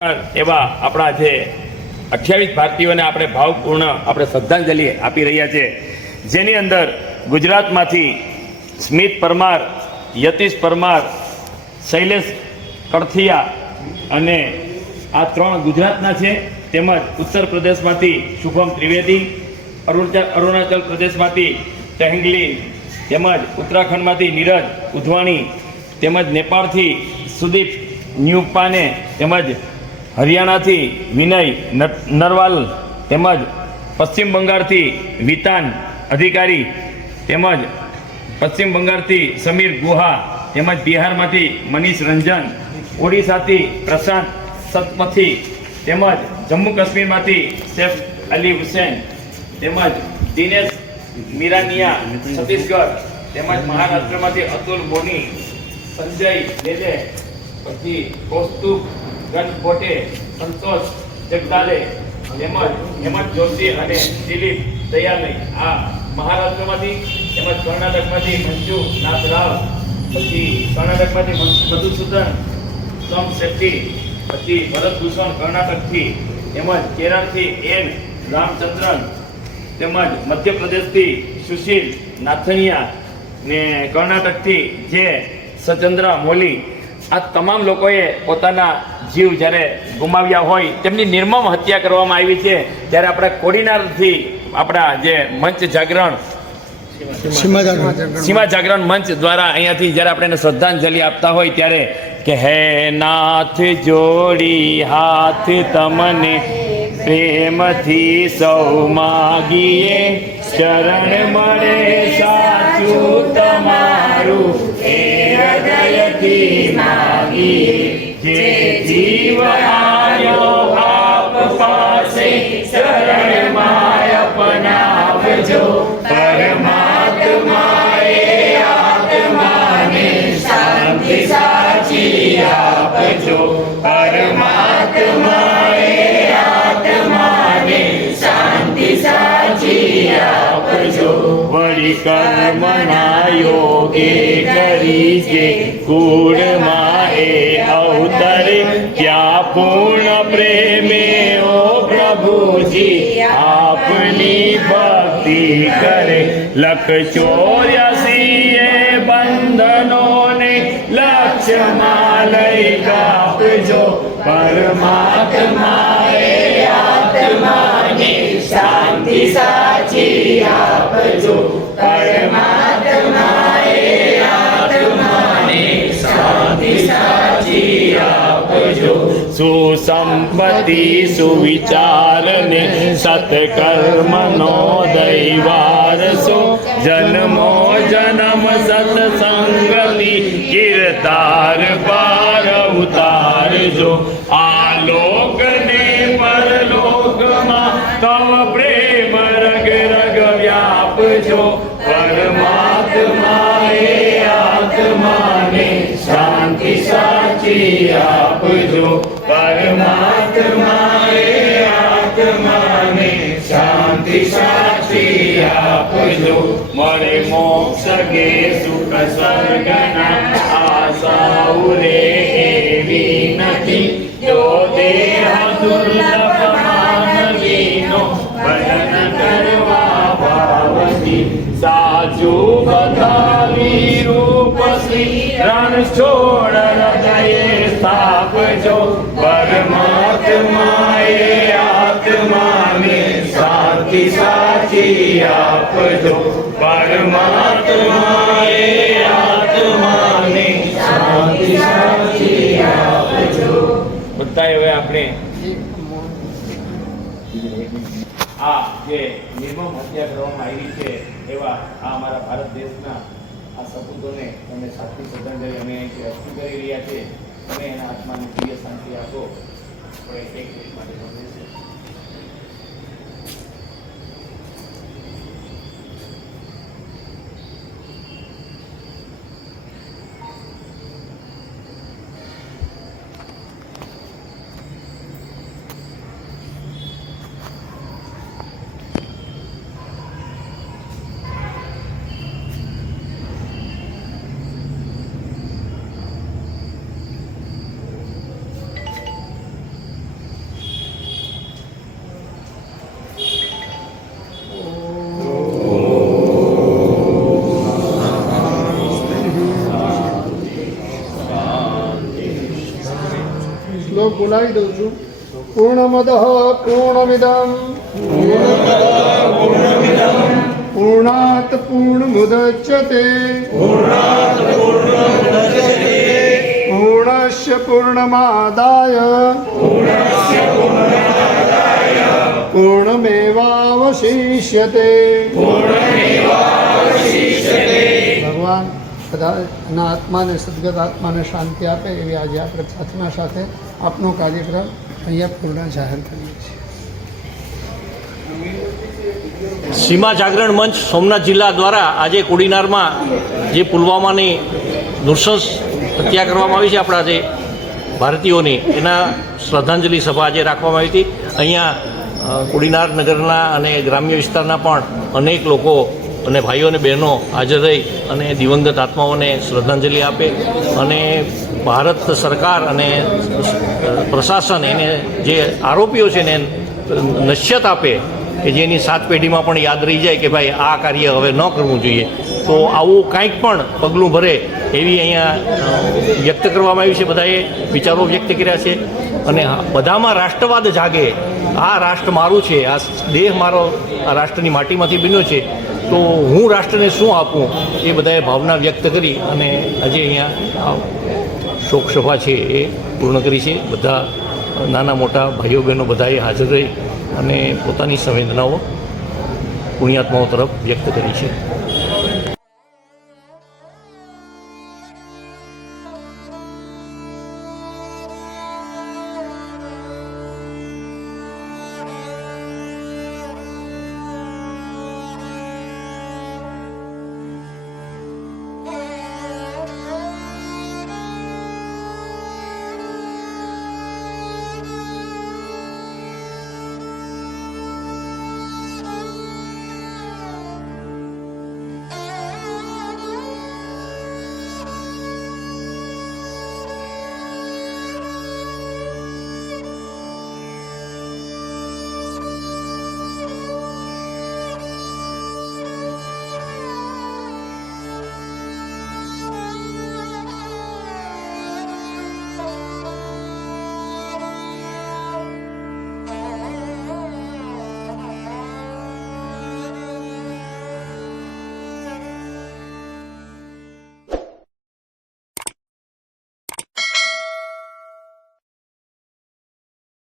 એવા આપણા જે 28 ભારતીયોને આપણે ભાવપૂર્ણ આપણે શ્રદ્ધાંજલિ આપી રહ્યા છે, જેની અંદર ગુજરાતમાંથી સ્મિત પરમાર, યતીશ પરમાર, શૈલેષ કડથિયા અને આ 3 ગુજરાતના છે. તેમજ ઉત્તર પ્રદેશમાંથી શુભમ ત્રિવેદી, અરુણાચલ પ્રદેશમાંથી ટેહંગલી, તેમજ ઉત્તરાખંડમાંથી નીરજ ઉધવાણી, તેમજ નેપાળથી સુદીપ ન્યુપાને, તેમજ હરિયાણાથી વિનય નરવાલ, તેમજ પશ્ચિમ બંગાળથી વિતાન અધિકારી, તેમજ પશ્ચિમ બંગાળથી સમીર ગુહા, તેમજ બિહારમાંથી મનીષ રંજન, ઓડિશાથી પ્રશાંત સતપથી, તેમજ જમ્મુ કાશ્મીરમાંથી સૈફ અલી હુસૈન, તેમજ દિનેશ મીરાનિયા છત્તીસગઢ, તેમજ મહારાષ્ટ્રમાંથી અતુલ બોની, સંજય લેલે, પછી કૌસ્તુભ ગણપોટે, સંતોષ જગદાલે, તેમજ હેમંત જોશી અને દિલીપ દયાલય આ મહારાષ્ટ્રમાંથી, તેમજ કર્ણાટકમાંથી મંજુ નાથરાવ, પછી કર્ણાટકમાંથી મધુસૂદન સોમ શેટ્ટી, પછી ભરતભૂષણ કર્ણાટકથી, તેમજ કેરળથી એન રામચંદ્રન, તેમજ મધ્યપ્રદેશથી સુશીલ નાથનિયા ને કર્ણાટકથી જે સચંદ્ર મોલી. આ તમામ લોકોએ પોતાના જીવ જ્યારે ગુમાવ્યા હોય, તેમની નિર્મમ હત્યા કરવામાં આવી છે. ત્યારે આપણે કોડીનારથી આપણા જે મંચ જાગરણ સીમા જાગરણ મંચ દ્વારા અહીંયાથી જ્યારે આપણે એને શ્રદ્ધાંજલિ આપતા હોય ત્યારે કે હે નાથ જોડી હાથ તમને પ્રેમથી સૌ માગીએ, શરણ મળે સાચું તમારું એ હૃદયથી માગીએ. જે જીવ આયો આપ પાસે શરણમાં અપનાવજો, પરમાત્માએ આત્માને શાંતિ સાચી આપજો, પરમાત્માએ આત્માને શાંતિ સાચી આપજો. વળી કર્મના યોગે કરી જે કુળમાં એ અવતરે, ત્યાં પૂર્ણ પ્રેમે ઓ પ્રભુજી આપની ભક્તિ કરે. 184 એ બંધનોને લક્ષ્યમાં લઈ કાપજો, પરમાત્માએ આત્માને શાંતિ સાચી આપજો, પરમાત્માએ આત્માને શાંતિ સાચી આપજો. સુસંપત્તિ સુવિચારને સત્કર્મનો દૈવારસો, જન્મો જન્મ સત્સંગતિ કીર્તાર પાર ઉતારજો. આ લોકને પરલોકમાં તવ પ્રેમ રગ રગ વ્યાપજો, પરમાત્માએ આત્માને શાંતિ સાચી આપજો, પરમાત્માએ આત્માને શાંતિ સાચી આપજો. મળે મોક્ષ કે સુખ સ્વર્ગના આશાઓ રે એવી નથી, જો દેહ દુર્લભ માનવીનો ભજન કરવા ભાવથી. સાચું બતાવી રૂપ શ્રી રણ છોડ હૃદયે સ્થાપજો, પરમાત્માએ આત્માને શાંતિ સાચી આપજો, પરમાત્માએ આત્માને શાંતિ સાચી આપજો. બધા હવે આપણે આ જે નિર્મમ હત્યા કરવામાં આવી છે એવા આ અમારા ભારત દેશના આ સપૂતોને તમે સાચી શ્રદ્ધાંજલિ અમે અહીંથી અર્પણ કરી રહ્યા છે. તમે એના આત્માને પ્રિય શાંતિ આપો. આપણે એક મિનિટ માટે બોલીશું. બોલાવી દઉં છું. પૂર્ણમદઃ પૂર્ણમિદં પૂર્ણાત પૂર્ણમુદચ્યતે પૂર્ણસ્ય પૂર્ણમાદાય પૂર્ણમેવાવશિષ્યતે. ભગવાન બધાના આત્માને સદગત આત્માને શાંતિ આપે એવી આજે આપણે પ્રાર્થના સાથે આપનો કાર્યક્રમ અહીંયા પૂર્ણ જાહેર કરીએ છીએ. સીમા જાગરણ મંચ સોમનાથ જિલ્લા દ્વારા આજે કોડીનારમાં જે પુલવામાની નૃશંસ હત્યા કરવામાં આવી છે આપણા જે ભારતીયોની, એના શ્રદ્ધાંજલિ સભા આજે રાખવામાં આવી હતી. અહીંયા કોડીનાર નગરના અને ગ્રામ્ય વિસ્તારના પણ અનેક લોકો અને ભાઈઓ અને બહેનો હાજર રહી અને દિવંગત આત્માઓને શ્રદ્ધાંજલિ આપે અને ભારત સરકાર અને પ્રશાસન એને જે આરોપીઓ છે ને નશ્યત આપે કે જેની 7 પેઢીમાં પણ યાદ રહી જાય કે ભાઈ આ કાર્ય હવે ન કરવું જોઈએ. તો આવું કાંઈક પણ પગલું ભરે એવી અહીંયા વ્યક્ત કરવામાં આવી છે. બધાએ વિચારો વ્યક્ત કર્યા છે અને બધામાં રાષ્ટ્રવાદ જાગે. આ રાષ્ટ્ર મારું છે, આ દેહ મારો આ રાષ્ટ્રની માટીમાંથી બન્યો છે, તો હું રાષ્ટ્રને શું આપું એ બધાએ ભાવના વ્યક્ત કરી અને આજે અહીંયા શોક સભા છે એ પૂર્ણ કરી છે. બધા નાના મોટા ભાઈઓ બહેનો બધાએ હાજર રહી અને પોતાની સંવેદનાઓ પુણ્યાત્માઓ તરફ વ્યક્ત કરી છે.